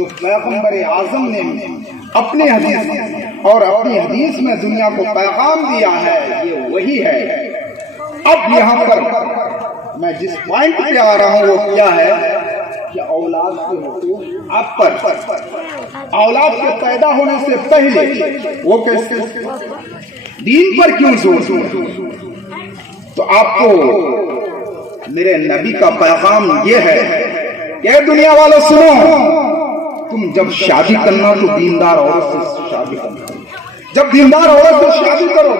جو پیغمبر اعظم نے اپنے حدیث اور اپنی حدیث میں دنیا کو پیغام دیا ہے یہ وہی ہے۔ اب یہاں پر میں جس پوائنٹ پہ آ رہا ہوں وہ کیا ہے کہ اولاد کے حقوق آپ پر، اولاد کے پیدا ہونے سے پہلے وہ کیسے دین پر کیوں زور؟ تو آپ کو میرے نبی کا پیغام یہ ہے کہ دنیا والوں سنو، تم جب شادی کرنا تو دیندار عورت سے شادی کرنا، جب دیندار عورت سے شادی کرو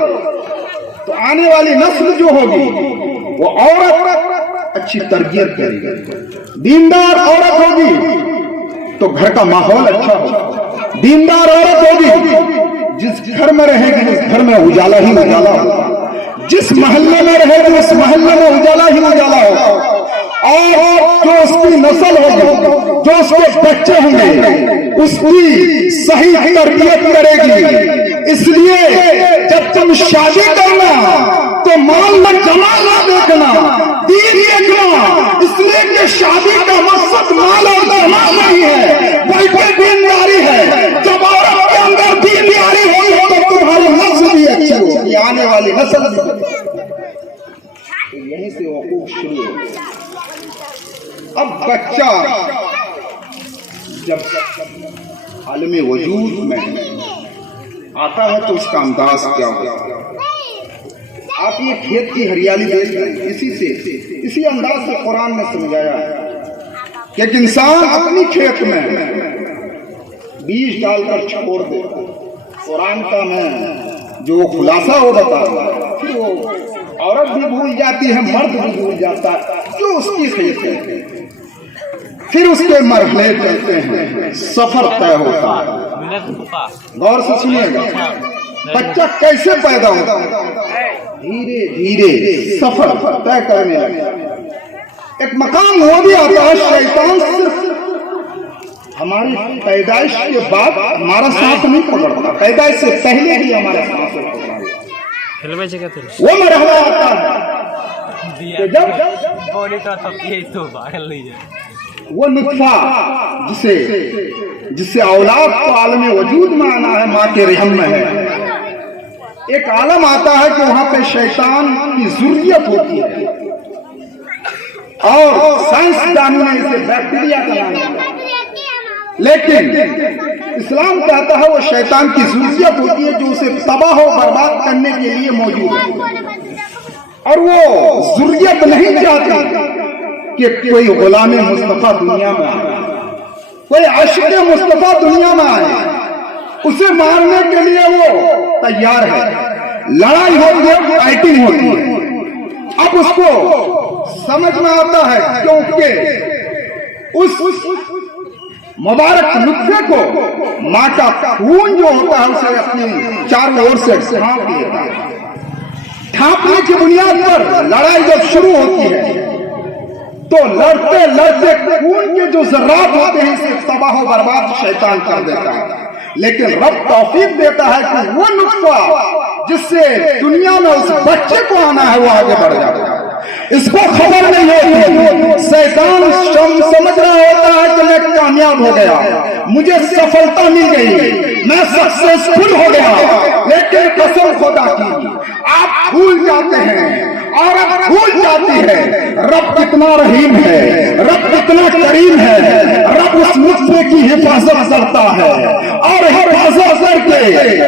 تو آنے والی نسل جو ہوگی وہ عورت اچھی تربیت کرے گی، دیندار عورت ہوگی تو گھر کا ماحول اچھا ہوگا، دیندار عورت ہوگی جس گھر میں رہے گی اس گھر میں اجالا ہی اجالا ہوگا، جس محلے میں رہے گی اس محلے میں اجالا ہی اجالا ہوگا، اور جو اس کی نسل ہوگی، جو اس کے بچے ہوں گے اس کی صحیح تربیت کرے گی۔ اس لیے جب تم شادی کرنا تو مال میں جمال نہ دیکھنا، دین دیکھنا، اس لیے کہ شادی کا مقصد مال اور جمال نہیں ہے بلکہ دینداری ہے۔ جب عورت کے اندر دینداری ہوئی ہو تو تمہاری نسل بھی اچھی ہوگی، آنے والی نسل بھی۔ یہیں سے حقوق شروع ہے۔ اب بچہ جب عالم وجود میں آتا ہے تو اس کا انداز کیا ہوگا؟ آپ یہ کھیت کی ہریالی دیکھ رہے ہیں، اسی انداز سے قرآن نے سمجھایا ہے کہ ایک انسان اپنی کھیت میں بیج ڈال کر چھوڑ دے۔ قرآن کا میں جو خلاصہ ہو بتا رہا ہے، پھر وہ عورت بھی بھول جاتی ہے، مرد بھی بھول جاتا ہے جو اس کی کھیت ہے، پھر اس کے مرحلے چلتے ہیں، سفر طے ہوتا ہے۔ غور سے سنیے گا، بچہ کیسے پیدا ہوتا ہے؟ دھیرے دھیرے سفر طے کرنے لگتا ہے۔ ایک مقام وہ بھی آتا ہے شیطان صرف ہماری پیدائش کے بعد ہمارا ساتھ نہیں پکڑتا، پیدائش سے پہلے ہی ہمارا ساتھ پکڑتا ہے۔ وہ مرحلہ آتا ہے کہ جب وہ نطفہ جس سے اولاد کو عالم وجود میں آنا ہے، ماں کے رحم میں ہے، ایک عالم آتا ہے کہ وہاں پہ شیطان کی ذریت ہوتی ہے، اور سائنسدانوں نے اسے بیکٹیریا کا نام دیا، لیکن اسلام کہتا ہے وہ شیطان کی ذریت ہوتی ہے جو اسے تباہ و برباد کرنے کے لیے موجود ہے، اور وہ ذریت نہیں چاہتی کہ کوئی غلام مصطفیٰ دنیا میں آئے، کوئی عاشق مصطفیٰ دنیا میں آئے، اسے مارنے کے لیے وہ تیار ہے، لڑائی ہوتی ہے، فائٹنگ ہوتی ہے۔ اب اس کو سمجھ میں آتا ہے کیونکہ اس مبارک نطفے کو ماں کا خون جو ہوتا ہے اسے اپنی چاروں اور سے ڈھانپ لیتا ہے۔ ڈھانپنے کی بنیاد پر لڑائی جب شروع ہوتی ہے تو لڑتے لڑتے خون کے جو ذرات ہوتے ہیں اسے تباہ و برباد شیطان کر دیتا ہے، لیکن رب توفیق دیتا ہے کہ وہ نطفہ جس سے دنیا میں اس بچے کو آنا ہے وہ آگے بڑھ جاتا ہے۔ اس کو خبر نہیں ہوتی، شیطان سمجھ رہا ہوتا ہے کہ میں کامیاب ہو گیا، مجھے سفلتا مل گئی، میں سکسیسفل ہو گیا، لیکن قسم خدا کی آپ بھول جاتے ہیں اور اب بھول جاتی ہے رب کتنا رحیم ہے، رب کتنا کریم ہے، رب اس نطفے کی حفاظت کرتا ہے، اور حفاظت کر کے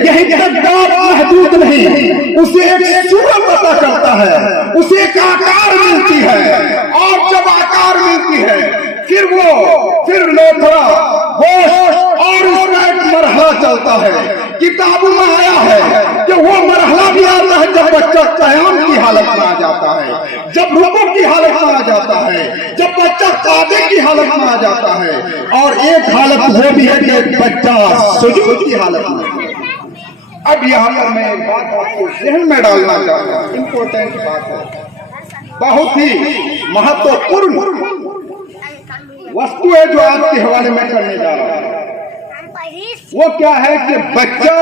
یہی تک محدود نہیں، اسے ایک صورت عطا کرتا ہے، اسے ایک آکار ملتی ہے، اور جب آکار ملتی ہے پھر لوتھڑا گوشت اور اس کا ایک مرحلہ چلتا ہے۔ کتابوں میں آیا ہے کہ وہ مرحلہ بھی آتا ہے جب بچہ قیام کی حالت میں آ جاتا ہے، جب رکوع کی حالت میں آ جاتا ہے، جب بچہ قعدے کی حالت میں آ جاتا ہے، اور ایک حالت وہ بھی ہے کہ بچہ سجود کی حالت میں۔ اب یہاں پر میں ایک بات آپ کو ذہن میں ڈالنا چاہتا ہوں، امپورٹنٹ بات ہے، بہت ہی مہتوپورن وستو ہے جو آپ کے حوالے میں کرنے جا رہا ہوں۔ وہ کیا ہے کہ بچہ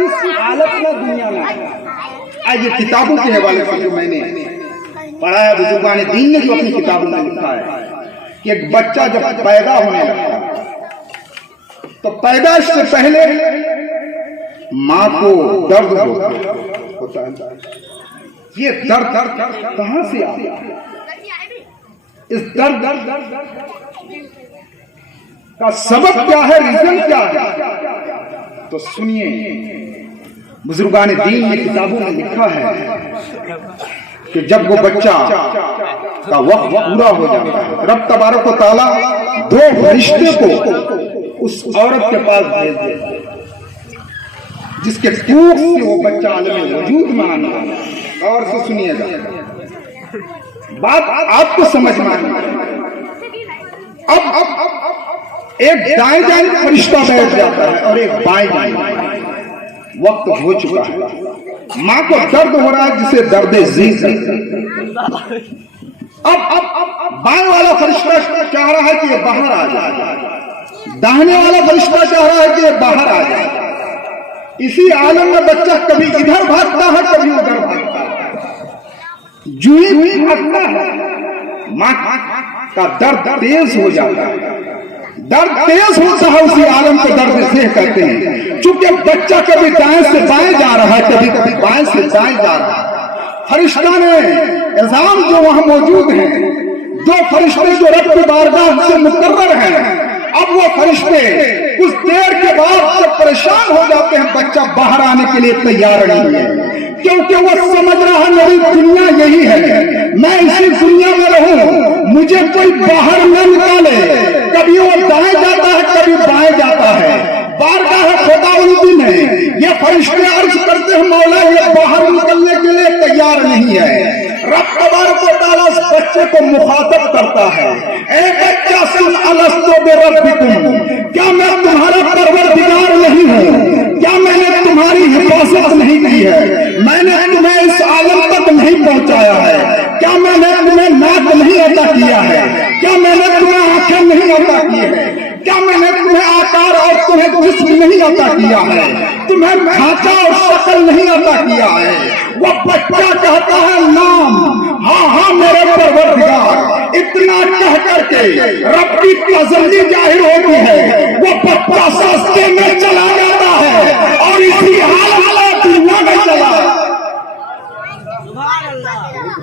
اس حالت میں دنیا میں آئے، یہ کتابوں کے حوالے سے جو میں نے پڑھا ہے، بزرگان دین نے جو اپنی کتابوں میں لکھا ہے کہ ایک بچہ جب پیدا ہونے لگتا ہے تو پیدائش سے پہلے ماں کو درد ہوتا ہے. یہ درد کہاں سے آتا ہے؟ اس درد کا سبب کیا ہے، ریزن کیا ہے؟ تو سنیے، بزرگان دین نے کتابوں میں لکھا ہے کہ جب وہ بچہ کا وقت پورا ہو جاتا ہے، رب تبارک و تعالیٰ 2 فرشتے کو اس عورت کے پاس بھیج دیتے ہیں جس کے کوکھ سے وہ بچہ عالم وجود میں آنے والا ہے. اور سے سنیے گا، بات آپ کو سمجھ میں آنے والی. اب ایک دائیں جانب فرشتہ بیٹھ جاتا ہے اور ایک بائیں جانب. وقت ہو چکا ہے، ماں کو درد ہو رہا ہے جسے درد ذیل ہے. اب بائیں والا فرشتہ چاہ رہا ہے کہ یہ باہر آ جائے، داہنے والا فرشتہ چاہ رہا ہے کہ یہ باہر آ جائے. اسی عالم میں بچہ کبھی ادھر بھاگتا ہے کبھی ادھر بھاگتا ہے، جوئی بھاگتا ہے. ماں کا درد تیز ہو جاتا ہے، درد تیز ہوتا ہے، اسی عالم کو درد ذیل کہتے ہیں. چونکہ بچہ کبھی دائیں سے بائیں جا رہا ہے، کبھی بائیں سے دائیں جا رہا ہے. فرشتہ نے نظام جو وہاں موجود ہیں، 2 فرشتے جو رب کی بارگاہ سے مقرر ہیں، اب وہ فرشتے کچھ دیر کے بعد جب پریشان ہو جاتے ہیں، بچہ باہر آنے کے لیے تیار نہیں ہے، کیونکہ وہ سمجھ رہا ہے میری دنیا یہی ہے، میں اسی دنیا میں رہوں، مجھے کوئی باہر نہ نکالے. کبھی وہ دائیں جاتا ہے کبھی بائیں جاتا ہے. بارگاہ خداوندی میں یہ فرشتے عرض کرتے ہیں، مولا یہ باہر نکلنے کے لیے تیار نہیں ہے. رب تبارک و تعالیٰ اس بچے کو مخاطب کرتا ہے، اے بچہ سن الستو بربکم، کیا میں تمہارا پروردگار نہیں ہوں؟ کیا میں نے تمہاری حفاظت نہیں کی ہے؟ میں نے تمہیں اس عالم تک نہیں پہنچایا ہے؟ کیا میں نے تمہیں ناک نہیں عطا کیا ہے؟ کیا میں نے تمہیں آنکھیں نہیں عطا کی ہے؟ کیا میں نے تمہیں آکار اور تمہیں جسم نہیں عطا کیا ہے؟ تمہیں ڈھانچہ اور شکل نہیں عطا کیا ہے؟ وہ بچہ کہتا ہے نام، ہاں ہاں میرے پروردگار. اتنا کہہ کر کے رب کی تجلی ظاہر ہوتی ہے، وہ بچہ سجدے میں چلا جاتا ہے اور اسی حالت دنیا میں چلا.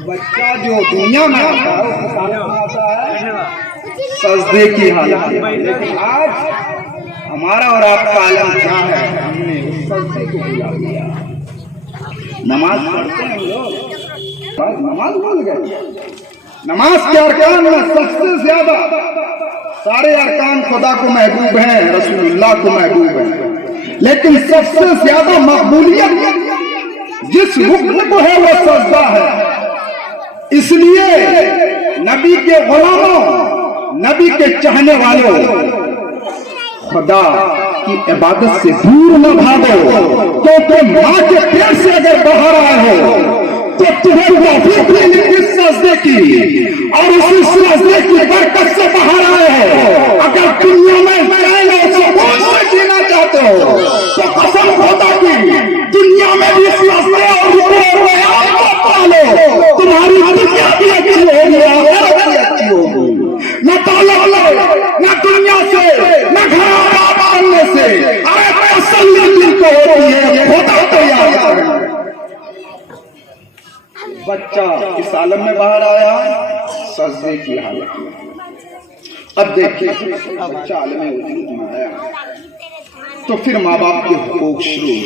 بچہ جو دنیا میں آتا ہے سجدے کی حالت. لیکن آج ہمارا اور آپ کا عالم کیا ہے؟ ہم نے اس سجدے کو بھلا دیا. نماز پڑھتے ہیں لوگ، نماز بھول گئے. نماز کے ارکان میں سب سے زیادہ سارے ارکان خدا کو محبوب ہیں، رسول اللہ کو محبوب ہیں، لیکن سب سے زیادہ مقبولیت جس رکن کو ہے وہ سجدہ ہے. اس لیے نبی کے غلاموں، نبی کے چاہنے والوں، خدا کی عبادت سے دور نہ بھاگو، کیونکہ ماں کے پیٹ سے اگر باہر آئے ہو تو تمہیں توفیق ملی اس سجدے کی، اور اسی سجدے کی برکت سے باہر آئے ہو. اگر دنیا میں سکون سے جینا چاہتے ہو تو قسم خدا کی دنیا میں بھی سجدے اور ریاض کو پالو، تمہاری دنیا بھی اچھی ہوگی، آخرت بھی اچھی ہوگی. نہ تعلق نہ دنیا سے، نہ گھر بننے سے، ارے تسلی دل کو ہوتی ہے خدا تیار ہے. بچہ اس عالم میں باہر آیا سجدے کی حالت میں. اب دیکھیں بچہ عالم وجود میں آیا تو پھر ماں باپ کے حقوق شروع.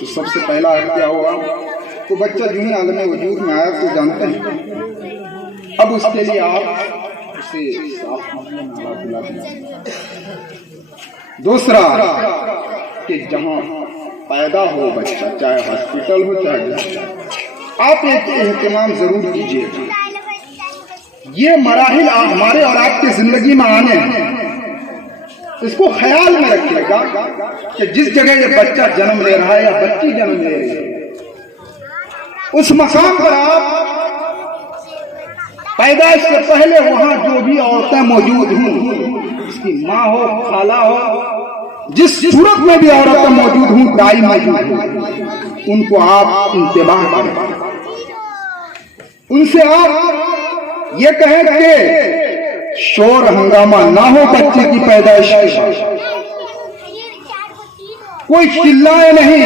تو سب سے پہلا کیا ہوا؟ تو بچہ جو ہی عالم وجود میں آیا تو جانتے ہیں، اب اس کے لیے آپ اسے صاف پانی دیں. دوسرا کہ جہاں پیدا ہو بچہ، چاہے ہاسپٹل ہو چاہے آپ ایک اہتمام ضرور کیجیے. یہ مراحل ہمارے اور آپ کی زندگی میں آنے ہیں، اس کو خیال میں رکھیے گا کہ جس جگہ یہ بچہ جنم لے رہا ہے یا بچی جنم لے رہی ہے، اس مقام پر آپ پیدائش سے پہلے وہاں جو بھی عورتیں موجود ہوں، اس کی ماں ہو، خالہ ہو، جس صورت میں بھی عورتیں موجود ہوں، دائی موجود ہوں، ان کو آپ انتباہ کریں. ان سے آپ یہ کہیں کہ شور ہنگامہ نہ ہو بچے کی پیدائش کے بعد. کوئی چلائے نہیں،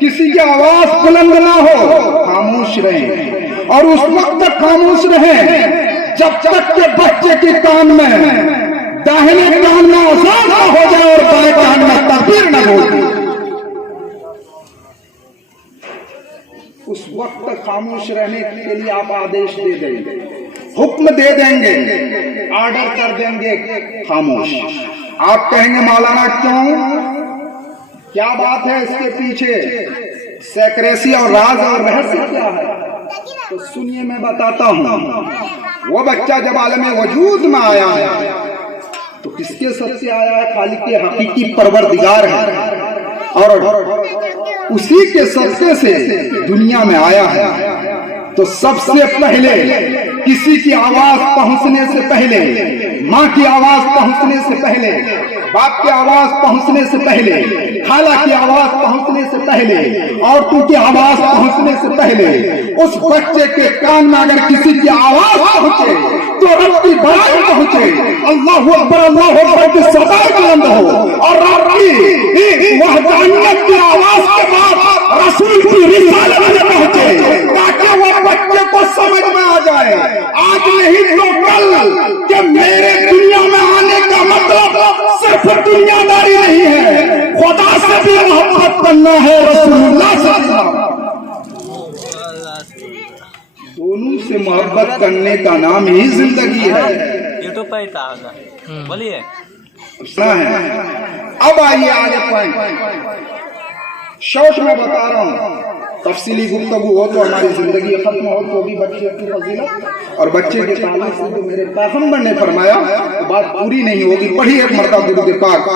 کسی کی آواز بلند نہ ہو، خاموش رہیں، اور اس وقت تک خاموش رہیں جب تک کہ بچے کے کان میں داہنے کان میں اذان نہ ہو جائے اور بائیں کان میں تکبیر نہ ہو جائے، اس وقت تک خاموش رہنے کے لیے آپ آدیش دے دیں گے، حکم دے دیں گے، آرڈر کر دیں گے خاموش۔ آپ کہیں گے مولانا کیوں، کیا بات ہے اس کے پیچھے، سیکریسی اور راز اور رہسیہ کیا ہے؟ تو سنیے میں بتاتا ہوں۔ وہ بچہ جب عالم وجود میں آیا ہے تو کس کے سب سے آیا ہے؟ خالق کے حقیقی پروردگار ہے، اور اسی کے صدقے سے دنیا میں آیا ہے۔ تو سب سے پہلے کسی کی آواز پہنچنے سے پہلے، ماں کی آواز پہنچنے سے پہلے، باپ کی آواز پہنچنے سے پہلے، خالہ کی آواز پہنچنے سے پہلے، عورتوں کی آواز پہنچنے سے پہلے، اس بچے کے کان میں اگر کسی کی آواز پہنچے تو رب کی بڑائی پہنچے، اللہ اکبر کی صدا بلند ہو، اور رب کی وحدانیت کی آواز کے بعد رسول کی رسالت پہنچے، تاکہ وہ بچے کو سمجھ میں آ جائے آج نہیں تو کل کہ میرے دنیا میں آنے کا مطلب صرف دنیا داری نہیں ہے، خدا سے بھی محبت کرنا ہے، رسول اللہ صلی اللہ علیہ وسلم۔ دونوں سے محبت کرنے کا نام ہی زندگی ہے۔ یوٹیوب پہ تھا بولیے۔ اب آئیے آگے پوائنٹ، شارٹ میں بتا رہا ہوں، تفصیلی گفتگو ہو تو ہماری زندگی ختم ہو تو بھی بچے کی فضیلت اور بچے کے تعلق سے جو میرے پیغمبر نے فرمایا بات پوری نہیں ہوگی۔ پڑھی ایک مرتبہ درود پاک۔